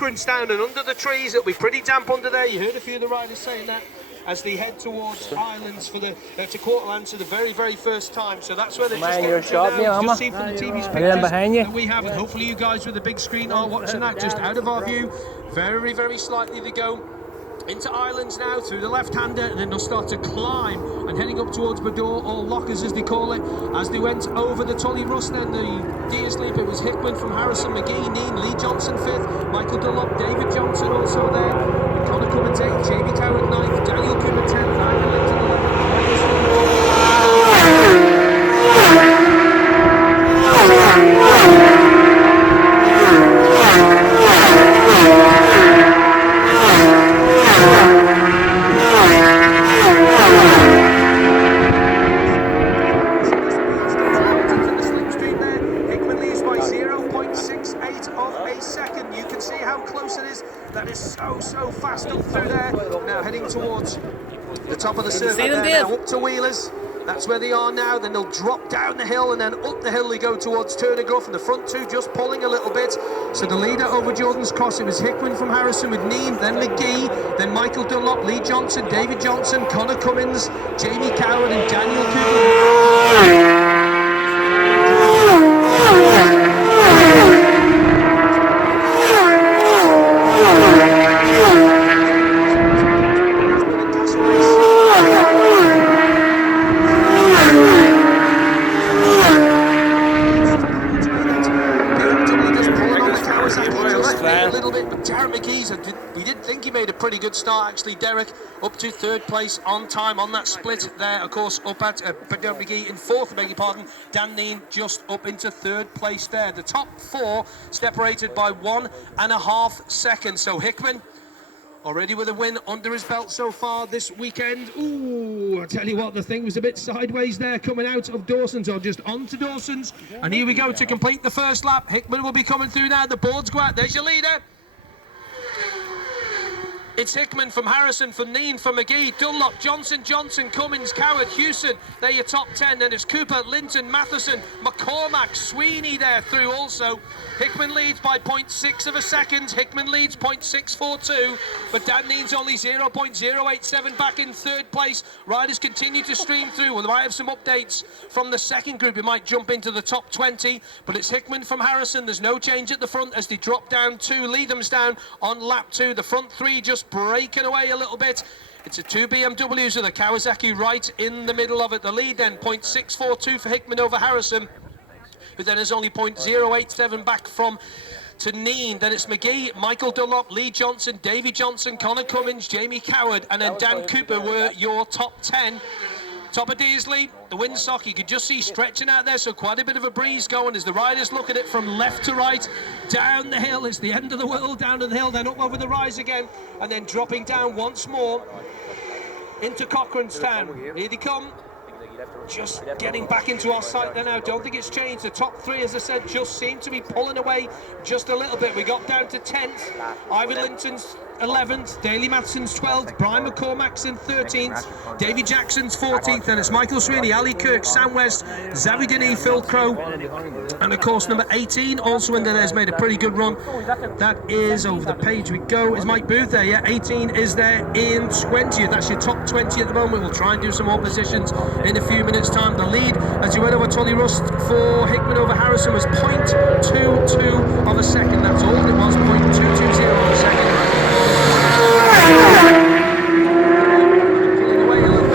down and under the trees. It'll be pretty damp under there. You heard a few of the riders saying that as they head towards Islands for the to Quarterlands for the very first time. So that's where they're just getting to now. Just see from the TV's pictures that we have, and hopefully you guys with the big screen are watching that just out of our view. Very slightly they go into Islands now through the left-hander, and then they'll start to climb and heading up towards Bador, or Lockers as they call it. As they went over the Tully Rust, then the Deers Leap, it was Hickman from Harrison, McGee, Neen, Lee Johnson 5th, Michael Dunlop, David Johnson also there, Connor Cummins 8th, Jamie Coward 9th, Daniel Cooper 10th, Ivan Linton 11th. That is so fast up through there. Now heading towards the top of the circuit there, now up to Wheelers. That's where they are now. Then they'll drop down the hill, and then up the hill they go towards Turner Gruff, and the front two just pulling a little bit. So the leader over Jordan's Cross, it was Hickman from Harrison with Neem, then McGee, then Michael Dunlop, Lee Johnson, David Johnson, Connor Cummins, Jamie Coward and Daniel Cooper. We did think he made a pretty good start actually. Derek up to third place on time on that split there, of course, up at Derek McGee in fourth, I beg your pardon. Dan Neen just up into third place there. The top four separated by 1.5 seconds. So Hickman already with a win under his belt so far this weekend. Ooh, I tell you what, the thing was a bit sideways there coming out of Dawson's, or just onto Dawson's. And here we go to complete the first lap. Hickman will be coming through now. The boards go out. There's your leader. It's Hickman from Harrison, from Neen, from McGee, Dunlop, Johnson, Cummins, Coward, Hewson. They're your top 10. Then it's Cooper, Linton, Matheson, McCormack, Sweeney there through also. Hickman leads by 0.6 of a second. Hickman leads 0.642. But Dan Neen's only 0.087 back in third place. Riders continue to stream through. Well, they might have some updates from the second group. It might jump into the top 20. But it's Hickman from Harrison. There's no change at the front as they drop down 2. Leatham's down on lap 2. The front 3 just breaking away a little bit. It's a 2 BMWs with a Kawasaki right in the middle of it. The lead then 0.642 for Hickman over Harrison, who then is only 0.087 back from to Neen. Then it's McGee, Michael Dunlop, Lee Johnson, Davy Johnson, Connor Cummins, Jamie Coward, and then Dan Cooper were your top 10. Top of Deersley, the windsock, you can just see stretching out there, so quite a bit of a breeze going as the riders look at it from left to right, down the hill. It's the end of the world, down to the hill, then up over the rise again, and then dropping down once more into Cochrane's Town. Here they come. Just getting back into our sight there now. Don't think it's changed. The top 3, as I said, just seem to be pulling away just a little bit. We got down to 10th. Ivan Linton's 11th, Daley Matheson's 12th, Brian McCormack's in 13th, Davy Jackson's 14th, and it's Michael Sweeney, Ali Kirk, Sam West, Zavi Denny, Phil Crow, and of course number 18 also in there has made a pretty good run. That is over the page we go. Is Mike Booth there? Yeah, 18 is there in 20th. That's your top 20 at the moment. We'll try and do some more positions in a few minutes time. The lead as you went over Tully Rust for Hickman over Harrison was 0.22 of a second. That's all it was, 0.220 of a second. Pulling away a little bit.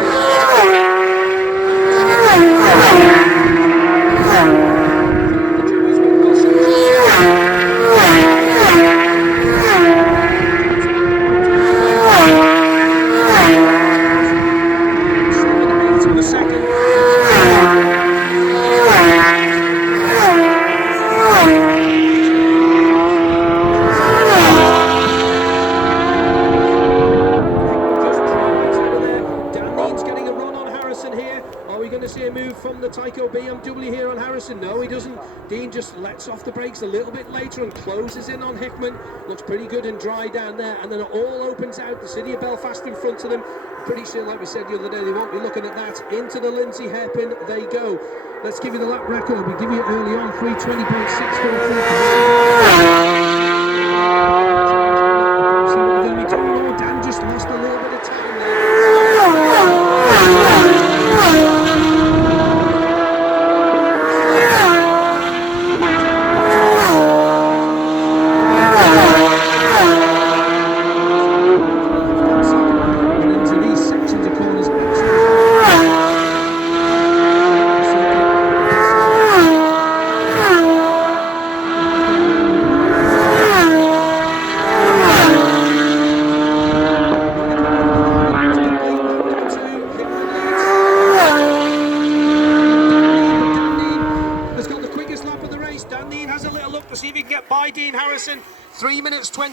From the Tyco BMW here on Harrison. No, he doesn't. Dean just lets off the brakes a little bit later and closes in on Hickman. Looks pretty good and dry down there, and then it all opens out. The city of Belfast in front of them. Pretty soon, like we said the other day, they won't be looking at that. Into the Lindsay hairpin they go. Let's give you the lap record. We give you it early on, 3:20.643.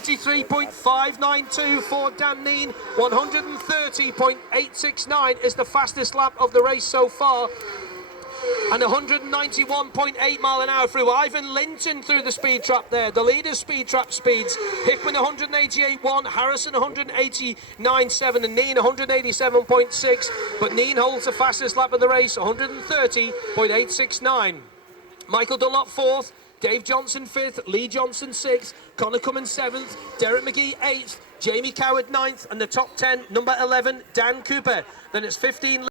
133.592 for Dan Neen. 130.869 is the fastest lap of the race so far. And 191.8 mile an hour through Ivan Linton through the speed trap there. The leader's speed trap speeds. Hickman 188.1, Harrison 189.7, and Neen 187.6. But Neen holds the fastest lap of the race, 130.869. Michael Dunlop 4th, Dave Johnson 5th, Lee Johnson 6th, Connor Cummins 7th, Derek McGee 8th, Jamie Coward 9th, and the top 10, number 11, Dan Cooper. Then it's 15...